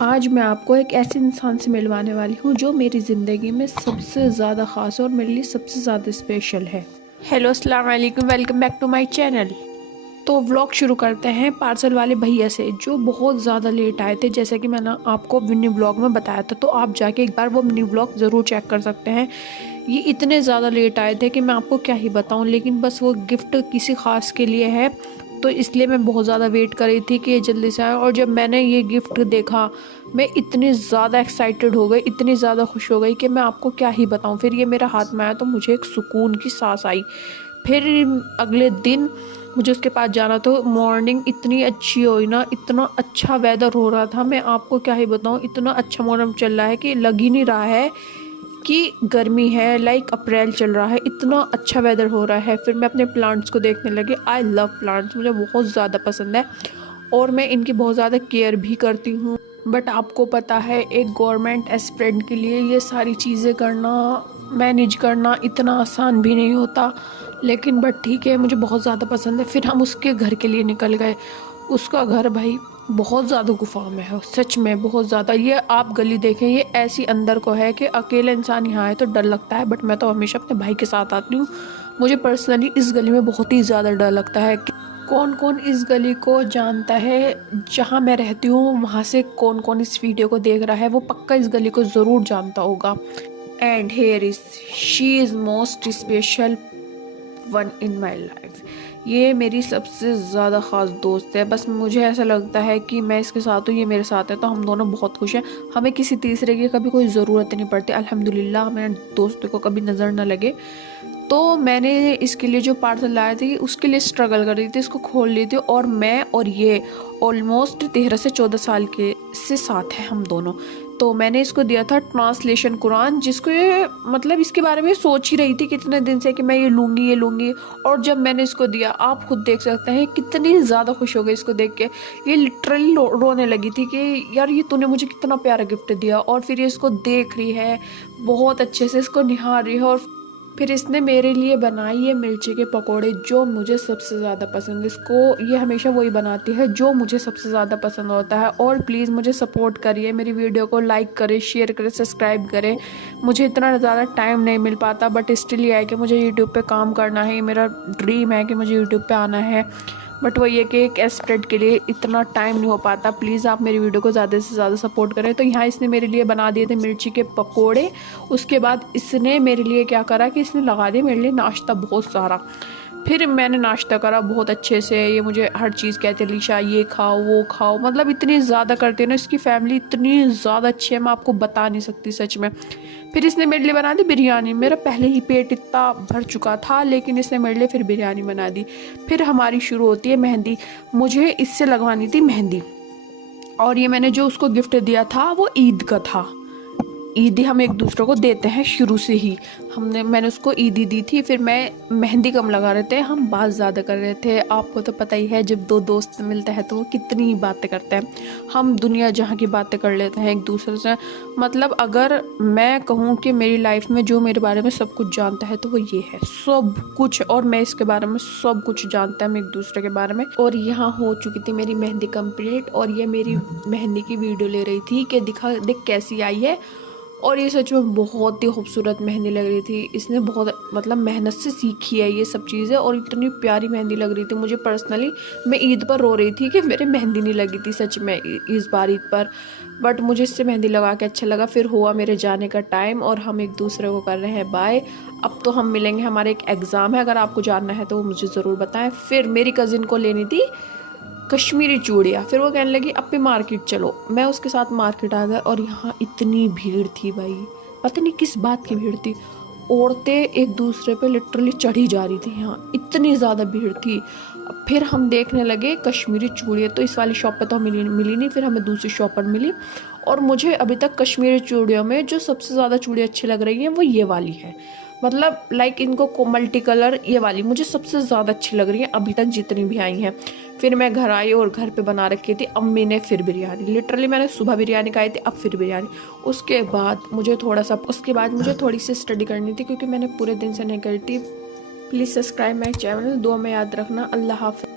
आज मैं आपको एक ऐसे इंसान से मिलवाने वाली हूँ जो मेरी ज़िंदगी में सबसे ज़्यादा ख़ास और मेरे लिए सबसे ज़्यादा स्पेशल है। हेलो, अस्सलाम वालेकुम, welcome back to my channel. तो व्लॉग शुरू करते हैं पार्सल वाले भैया से जो बहुत ज़्यादा लेट आए थे। जैसे कि मैंने आपको मिनी व्लॉग में बताया था, तो आप जाके एक बार वो मिनी व्लॉग ज़रूर चेक कर सकते हैं। ये इतने ज़्यादा लेट आए थे कि मैं आपको क्या ही बताऊं, लेकिन बस वो गिफ्ट किसी ख़ास के लिए है, तो इसलिए मैं बहुत ज़्यादा वेट कर रही थी कि ये जल्दी से आए। और जब मैंने ये गिफ्ट देखा, मैं इतनी ज़्यादा एक्साइटेड हो गई, इतनी ज़्यादा खुश हो गई कि मैं आपको क्या ही बताऊं। फिर ये मेरा हाथ में आया तो मुझे एक सुकून की सांस आई। फिर अगले दिन मुझे उसके पास जाना, तो मॉर्निंग इतनी अच्छी हुई ना, इतना अच्छा वेदर हो रहा था, मैं आपको क्या ही बताऊं। इतना अच्छा मौसम चल रहा है कि लग ही नहीं रहा है कि गर्मी है, लाइक अप्रैल चल रहा है, इतना अच्छा वेदर हो रहा है। फिर मैं अपने प्लांट्स को देखने लगी। आई लव प्लांट्स, मुझे बहुत ज़्यादा पसंद है और मैं इनकी बहुत ज़्यादा केयर भी करती हूँ। बट आपको पता है, एक गवर्नमेंट एस्पिरेंट के लिए ये सारी चीज़ें करना, मैनेज करना इतना आसान भी नहीं होता। लेकिन बट ठीक है, मुझे बहुत ज़्यादा पसंद है। फिर हम उसके घर के लिए निकल गए। उसका घर भाई बहुत ज़्यादा गुफा में है, सच में बहुत ज़्यादा। ये आप गली देखें, ये ऐसी अंदर को है कि अकेले इंसान यहाँ आए तो डर लगता है। बट मैं तो हमेशा अपने भाई के साथ आती हूँ। मुझे पर्सनली इस गली में बहुत ही ज़्यादा डर लगता है। कौन कौन इस गली को जानता है, जहाँ मैं रहती हूँ वहाँ से कौन कौन इस वीडियो को देख रहा है, वो पक्का इस गली को ज़रूर जानता होगा। And here is, she is most special one in my life. ये मेरी सबसे ज़्यादा ख़ास दोस्त है। बस मुझे ऐसा लगता है कि मैं इसके साथ हूँ, ये मेरे साथ है, तो हम दोनों बहुत खुश हैं। हमें किसी तीसरे की कभी कोई ज़रूरत नहीं पड़ती। अल्हम्दुलिल्लाह मेरे दोस्तों को कभी नज़र ना लगे। तो मैंने इसके लिए जो पार्सल लाए थे उसके लिए स्ट्रगल कर रही थी, इसको खोल ली थी। और मैं और ये ऑलमोस्ट 13 से 14 साल के से साथ हैं हम दोनों। तो मैंने इसको दिया था ट्रांसलेशन कुरान, जिसको ये मतलब इसके बारे में सोच ही रही थी कितने दिन से कि मैं ये लूँगी ये लूँगी। और जब मैंने इसको दिया, आप खुद देख सकते हैं कितनी ज़्यादा खुश हो गई इसको देख के। ये लिटरली रोने लगी थी कि यार ये तूने मुझे कितना प्यारा गिफ्ट दिया। और फिर ये इसको देख रही है, बहुत अच्छे से इसको निहार रही है। और फिर इसने मेरे लिए बनाई ये मिर्ची के पकोड़े, जो मुझे सबसे ज़्यादा पसंद है। इसको ये हमेशा वही बनाती है जो मुझे सबसे ज़्यादा पसंद होता है। और प्लीज़ मुझे सपोर्ट करिए, मेरी वीडियो को लाइक करें, शेयर करें, सब्सक्राइब करें। मुझे इतना ज़्यादा टाइम नहीं मिल पाता, बट स्टिल ये है कि मुझे यूट्यूब पे काम करना है। मेरा ड्रीम है कि मुझे यूट्यूब पे आना है। बट वो ये कि एक एस्प्रेड के लिए इतना टाइम नहीं हो पाता। प्लीज़ आप मेरी वीडियो को ज़्यादा से ज़्यादा सपोर्ट करें। तो यहाँ इसने मेरे लिए बना दिए थे मिर्ची के पकोड़े। उसके बाद इसने मेरे लिए क्या करा कि इसने लगा दिया मेरे लिए नाश्ता बहुत सारा। फिर मैंने नाश्ता करा बहुत अच्छे से। ये मुझे हर चीज़ कहते हैं, लीशा ये खाओ वो खाओ, मतलब इतनी ज़्यादा करते हैं ना। इसकी फैमिली इतनी ज़्यादा अच्छी है, मैं आपको बता नहीं सकती सच में। फिर इसने मेरे लिए बना दी बिरयानी। मेरा पहले ही पेट इतना भर चुका था, लेकिन इसने मेरे लिए फिर बिरयानी बना दी। फिर हमारी शुरू होती है मेहंदी। मुझे इससे लगवानी थी मेहंदी, और ये मैंने जो उसको गिफ्ट दिया था वो ईद का था। ईदी हम एक दूसरे को देते हैं शुरू से ही। मैंने उसको ईदी दी थी। फिर मैं मेहंदी कम लगा रहे थे, हम बात ज़्यादा कर रहे थे। आपको तो पता ही है, जब दो दोस्त मिलते हैं तो वो कितनी बातें करते हैं। हम दुनिया जहाँ की बातें कर लेते हैं एक दूसरे से। मतलब अगर मैं कहूँ कि मेरी लाइफ में जो मेरे बारे में सब कुछ जानता है तो वो ये है, सब कुछ। और मैं इसके बारे में सब कुछ जानता है, हम एक दूसरे के बारे में। और यहाँ हो चुकी थी मेरी मेहंदी कंप्लीट, और ये मेरी मेहंदी की वीडियो ले रही थी कि देख कैसी आई है। और ये सच में बहुत ही खूबसूरत मेहंदी लग रही थी। इसने बहुत मतलब मेहनत से सीखी है ये सब चीज़ें, और इतनी प्यारी मेहंदी लग रही थी। मुझे पर्सनली, मैं ईद पर रो रही थी कि मेरे मेहंदी नहीं लगी थी सच में इस बार ईद पर। बट मुझे इससे मेहंदी लगा के अच्छा लगा। फिर हुआ मेरे जाने का टाइम, और हम एक दूसरे को कर रहे हैं बाय। अब तो हम मिलेंगे, हमारे एक एग्ज़ाम है, अगर आपको जानना है तो वो मुझे ज़रूर बताएं। फिर मेरी कज़िन को लेनी थी कश्मीरी चूड़ियाँ। फिर वो कहने लगी अब भी मार्केट चलो। मैं उसके साथ मार्केट आ गया, और यहाँ इतनी भीड़ थी भाई, पता नहीं किस बात की भीड़ थी। औरतें एक दूसरे पे लिटरली चढ़ी जा रही थी, यहाँ इतनी ज़्यादा भीड़ थी। फिर हम देखने लगे कश्मीरी चूड़ियाँ, तो इस वाली शॉप पे तो हमें मिली नहीं, फिर हमें दूसरी शॉप पर मिली। और मुझे अभी तक कश्मीरी चूड़ियों में जो सबसे ज़्यादा चूड़ियाँ अच्छी लग रही हैं वो ये वाली है। मतलब लाइक इनको मल्टी कलर, ये वाली मुझे सबसे ज़्यादा अच्छी लग रही है अभी तक जितनी भी आई हैं। फिर मैं घर आई और घर पे बना रखी थी अम्मी ने फिर बिरयानी। लिटरली मैंने सुबह बिरयानी खाई थी, अब फिर बिरयानी। उसके बाद मुझे थोड़ी सी स्टडी करनी थी, क्योंकि मैंने पूरे दिन से नहीं करी थी। प्लीज़ सब्सक्राइब माई चैनल, दुआ में याद रखना। अल्लाह हाफ़िज़।